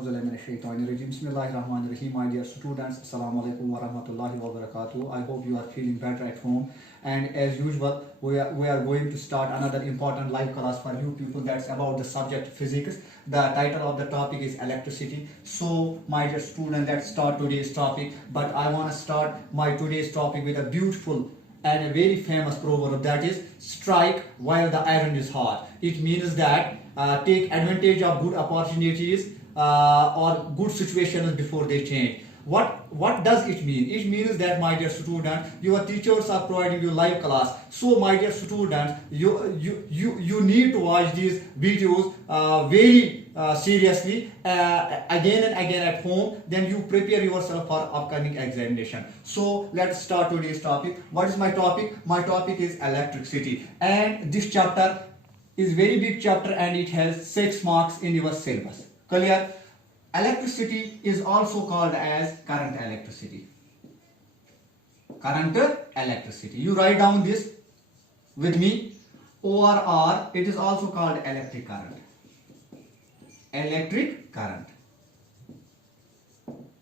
A'udzubillahiminash-shaytanir-rajim. Bismillahir-rahmanir-rahim. My dear students, Assalamu alaikum wa rahmatullahi wa barakatuh. I hope you are feeling better at home. And as usual, we are going to start another important live class for you people. That's about the subject physics. The title of the topic is electricity. So, my dear students, let's start today's topic. But I want to start my today's topic with a beautiful and a very famous proverb, that is strike while the iron is hot. It means that take advantage of good opportunities or good situations before they change. What does it mean? It means that, my dear student, your teachers are providing you live class. So, my dear students, you need to watch these videos very seriously again and again at home. Then you prepare yourself for upcoming examination. So let's start today's topic. What is my topic? My topic is electricity, and this chapter is very big chapter and it has 6 marks in your syllabus. Clear? Electricity is also called as current electricity. Current electricity. You write down this with me. ORR. It is also called electric current. Electric current.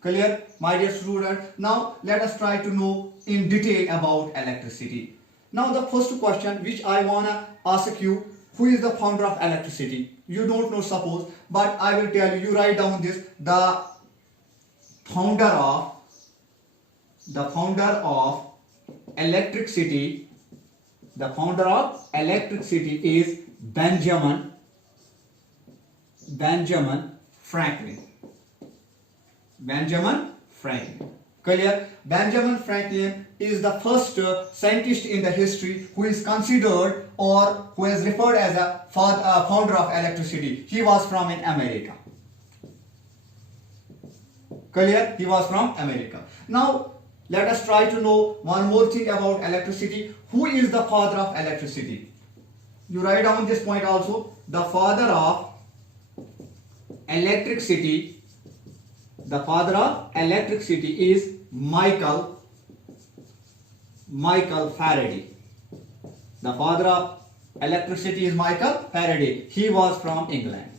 Clear, my dear student? Now let us try to know in detail about electricity. Now the first question which I wanna ask you, who is the founder of electricity? You don't know, suppose, but I will tell you. You write down this. The founder of electricity. The founder of electricity is Benjamin Franklin. Benjamin Franklin. Clear? Benjamin Franklin is the first scientist in the history who is considered or who is referred as a founder of electricity. He was from in America. Clear? He was from America. Now let us try to know one more thing about electricity. Who is the father of electricity? You write down this point also. The father of electricity. The father of electricity is Michael Faraday. The father of electricity is Michael Faraday. He was from England.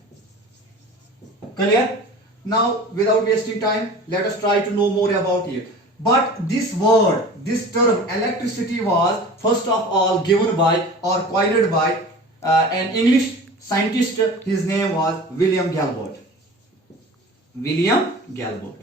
Clear? Now, without wasting time, let us try to know more about it. But this word, this term electricity was first of all given by or coined by an English scientist. His name was William Galvin. William Galvin.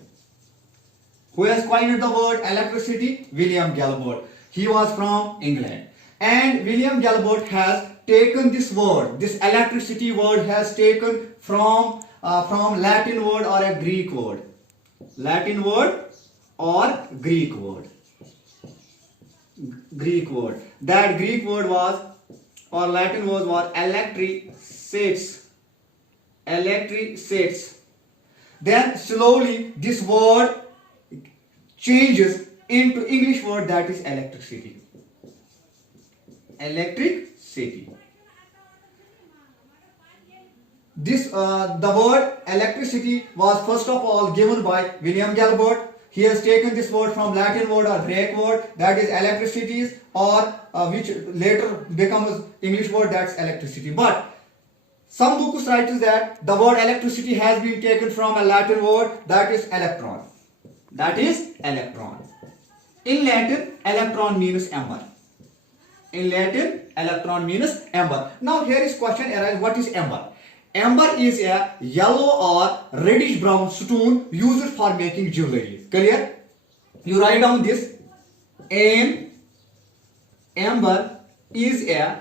Who has coined the word electricity? William Galvin. He was from England. And William Galvin has taken this word, this electricity word has taken from Latin word or a Greek word. Latin word or Greek word. Greek word. That Greek word was, or Latin word was electricis. Electricis. Then slowly this word changes into English word, that is electricity. Electricity. This the word electricity was first of all given by William Galvin. He has taken this word from Latin word or Greek word, that is electricities, or which later becomes English word, that's electricity. But some books writes that the word electricity has been taken from a Latin word, that is electron. That is electron. In Latin, electron means ember. In Latin, electron means ember. Now here is question arises, what is ember? Ember is a yellow or reddish brown stone used for making jewelry. Clear? You write down this. Ember is a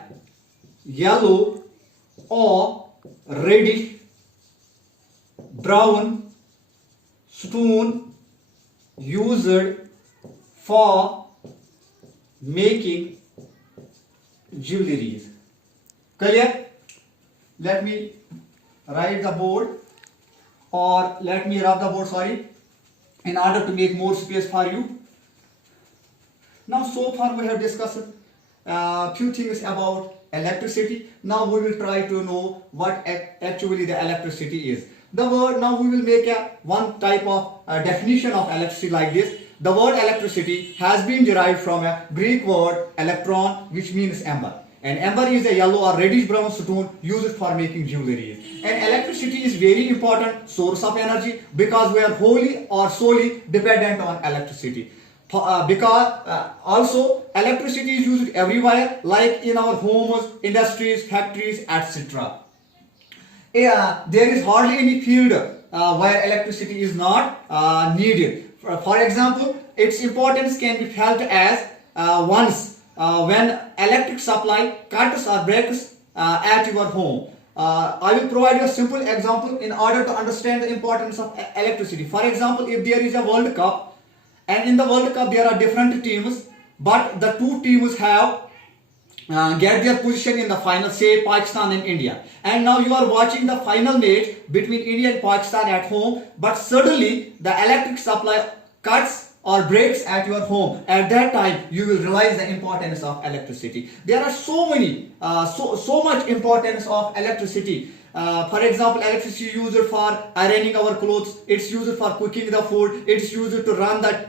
yellow or reddish brown stone used for making jewelries. Clear? Let me write the board, or let me rub the board, sorry, in order to make more space for you. Now so far we have discussed few things about electricity. Now we will try to know what actually the electricity is. The word, now we will make one type of definition of electricity like this. The word electricity has been derived from a Greek word electron, which means ember. And amber is a yellow or reddish brown stone used for making jewelry. And electricity is very important source of energy because we are wholly or solely dependent on electricity. Because also electricity is used everywhere, like in our homes, industries, factories, etc. There is hardly any field where electricity is not needed. For example, its importance can be felt as once when electric supply cuts or breaks at your home. I will provide you a simple example in order to understand the importance of electricity. For example, if there is a World Cup, and in the World Cup there are different teams, but the two teams have get their position in the final, say Pakistan and India, and now you are watching the final match between India and Pakistan at home, but suddenly the electric supply cuts or breaks at your home. At that time you will realize the importance of electricity. There are so many so much importance of electricity. For example, electricity used for ironing our clothes, it's used for cooking the food, it's used to run the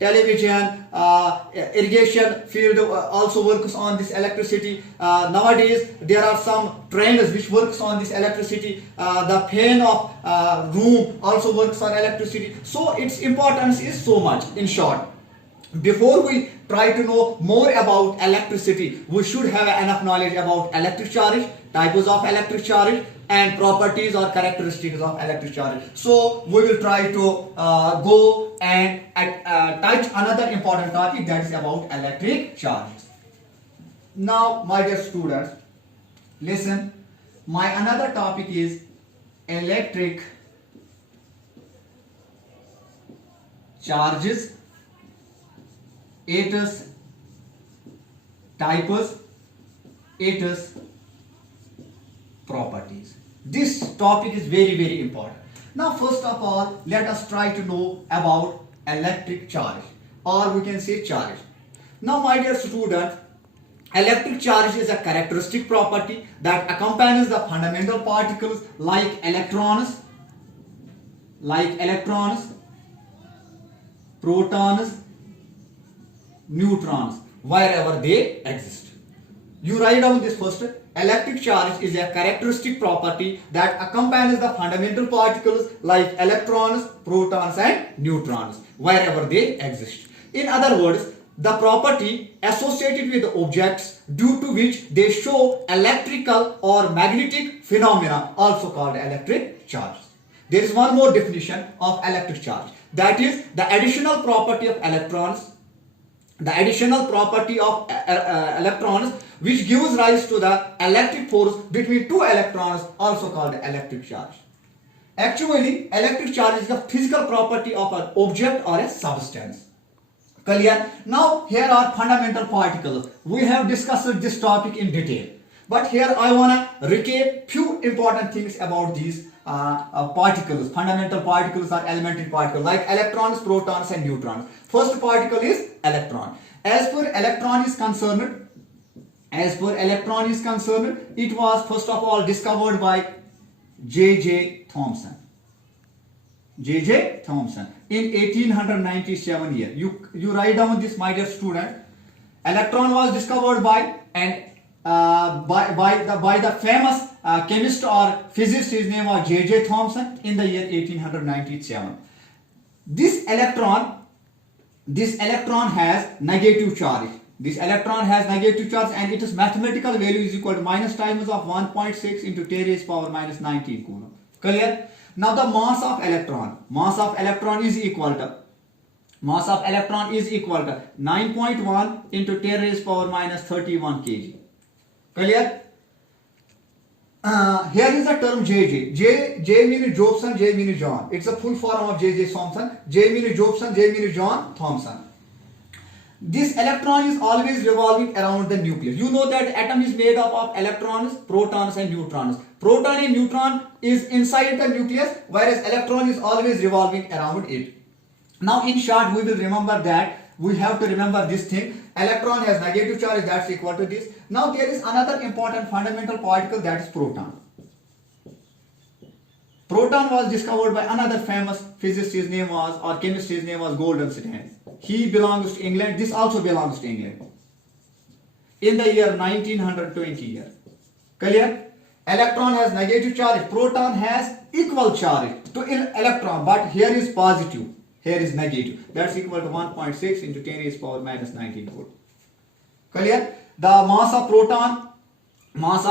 television, irrigation field also works on this electricity. Nowadays there are some trains which works on this electricity. The fan of room also works on electricity. So its importance is so much. In short, before we try to know more about electricity, we should have enough knowledge about electric charge, types of electric charge, and properties or characteristics of electric charge. So we will try to go and touch another important topic, that is about electric charges. Now my dear students, listen, my another topic is electric charges, its types, its properties. This topic is very important. Now first of all, let us try to know about electric charge, or we can say charge. Now my dear students, electric charge is a characteristic property that accompanies the fundamental particles like electrons, protons, neutrons, wherever they exist. You write down this first. Electric charge is a characteristic property that accompanies the fundamental particles like electrons, protons and neutrons wherever they exist. In other words, the property associated with objects due to which they show electrical or magnetic phenomena, also called electric charge. There is one more definition of electric charge, that is the additional property of electrons, which gives rise to the electric force between two electrons, also called electric charge. Actually, electric charge is the physical property of an object or a substance. Clear? Now here are fundamental particles. We have discussed this topic in detail, but here I want to recap few important things about these particles. Fundamental particles are elementary particles like electrons, protons and neutrons. First particle is electron. As per electron is concerned, it was first of all discovered by J.J. Thomson. J.J. Thomson in 1897 year. You write down this, my dear student. Electron was discovered by the famous chemist or physicist. His name was J.J. Thomson in the year 1897. This electron has negative charge. This electron has negative charge and its mathematical value is equal to minus times of 1.6 into 10 raised power minus 19 coulomb. Clear? Now the mass of electron is equal to 9.1 into 10 raised power minus 31 kg. Clear? Here is the term JJ. J means Jobson, J means John. It's a full form of J.J. Thomson. J means Jobson, J means John Thomson. This electron is always revolving around the nucleus. You know that atom is made up of electrons, protons and neutrons. Proton and neutron is inside the nucleus, whereas electron is always revolving around it. Now in short, we will remember that. We have to remember this thing. Electron has negative charge, that's equal to this. Now there is another important fundamental particle, that is proton. Proton was discovered by another famous physicist, his name was, or chemist, his name was Goldenstein. He belongs to England. This also belongs to England. in the year 1920 year. Clear? Electron has negative charge, proton has equal charge to electron, but here is positive, here is negative. That's equal to 1.6 into 10 raised power minus 19 volt. Clear? The mass of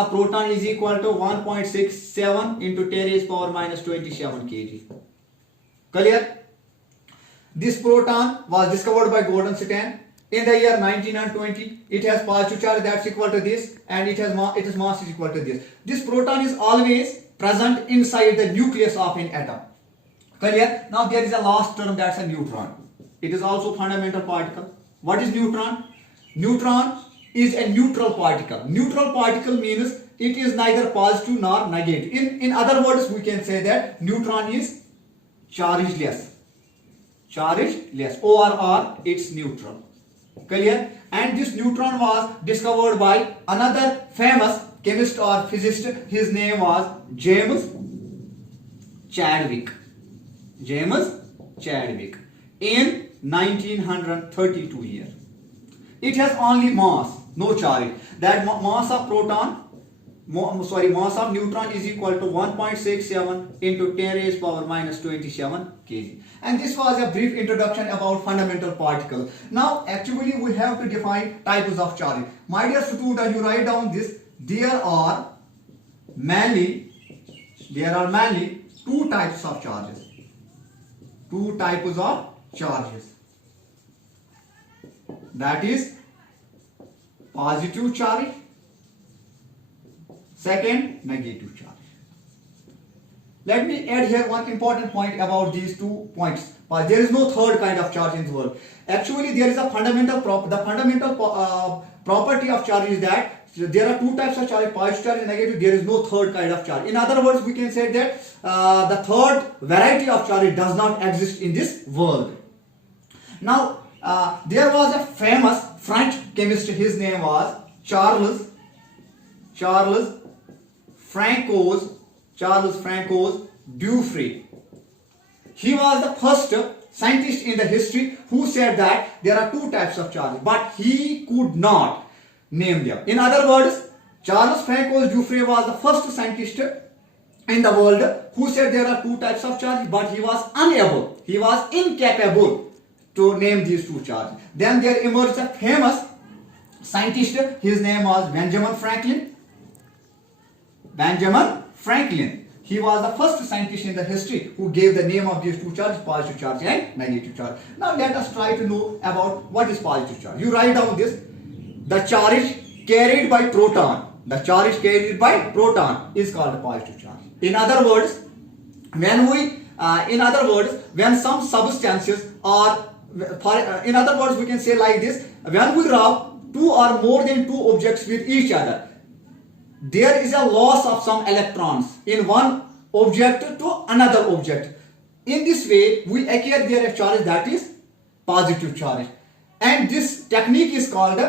proton is equal to 1.67 into 10 raised power minus 27 kg. Clear? This proton was discovered by Gordon-Staine in the year 1920. It has positive charge, that's equal to this, and its mass is equal to this. This proton is always present inside the nucleus of an atom. Clear? Now there is a last term, that's a neutron. It is also fundamental particle. What is neutron? Neutron is a neutral particle. Neutral particle means it is neither positive nor negative. In other words, we can say that neutron is chargeless. Chargeless. ORR, it's neutral. Clear? And this neutron was discovered by another famous chemist or physicist. His name was James Chadwick. James Chadwick in 1932 year. It has only mass, no charge. That mass of mass of neutron is equal to 1.67 into 10 raised power minus 27 kg. And this was a brief introduction about fundamental particles. Now actually we have to define types of charge. My dear student, you write down this. There are mainly two types of charges. Two types of charges. That is positive charge, second negative charge. Let me add here one important point about these 2 points. There is no third kind of charge in the world. Actually, there is a fundamental property of charge is that there are two types of charge, positive charge and negative. There is no third kind of charge. In other words, we can say that the third variety of charge does not exist in this world. Now, there was a famous French chemist. His name was Charles Francois Dufray. He was the first scientist in the history who said that there are two types of charge, but he could not name them. In other words, Charles Francois Dufray was the first scientist in the world who said there are two types of charge, but he was incapable to name these two charges. Then there emerged a famous scientist. His name was Benjamin Franklin. He was the first scientist in the history who gave the name of these two charges, positive charge and negative charge. Now let us try to know about what is positive charge. You write down this. The charge carried by proton. The charge carried by proton is called positive charge. In other words, when some substances are in other words, we can say like this: when we rub two or more than two objects with each other, there is a loss of some electrons in one object to another object. In this way, we acquire there a charge that is positive charge. And this technique is called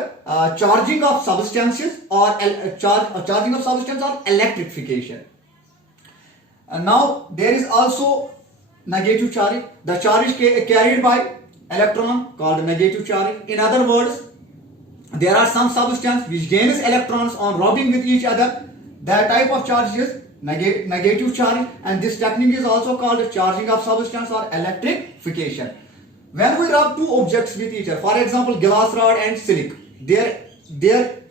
charging of substances or charging of substance or electrification. And now there is also negative charge. The charge carried by electron called negative charge. In other words, there are some substance which gains electrons on rubbing with each other. That type of charge is negative charge, and this technique is also called charging of substance or electrification. When we rub two objects with each other, for example glass rod and silk,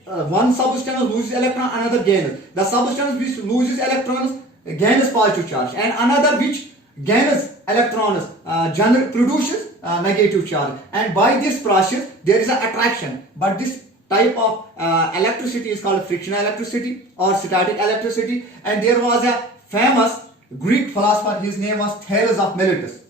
one substance loses electron, another gains. The substance which loses electrons gains positive charge, and another which gains electrons produces negative charge. And by this process there is an attraction, but this type of electricity is called frictional electricity or static electricity. And there was a famous Greek philosopher, his name was Thales of Miletus,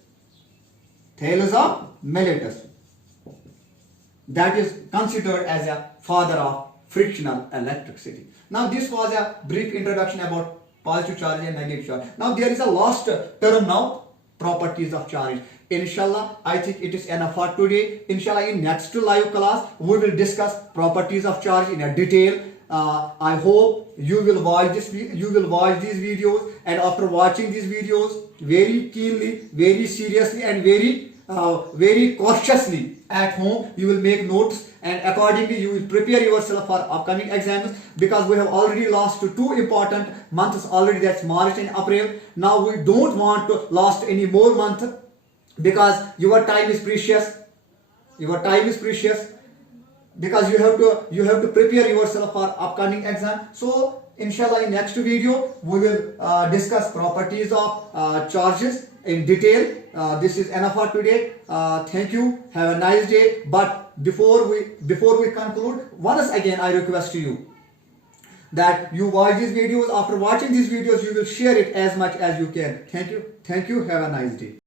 that is considered as a father of frictional electricity. Now this was a brief introduction about positive charge and negative charge. Now there is a last term now, properties of charge. Inshallah, I think it is enough for today. Inshallah, in next live class we will discuss properties of charge in a detail. I hope you will watch these videos, and after watching these videos very keenly, very seriously and very very cautiously at home. You will make notes, and accordingly you will prepare yourself for upcoming exams, because we have already lost two important months already, that's March and April. Now we don't want to lost any more month, because your time is precious. Your time is precious, because you have to prepare yourself for upcoming exam. So inshallah, in next video we will discuss properties of charges in detail. This is enough for today. Thank you, have a nice day. But before we conclude, once again I request to you that you watch these videos. After watching these videos, you will share it as much as you can. Thank you, have a nice day.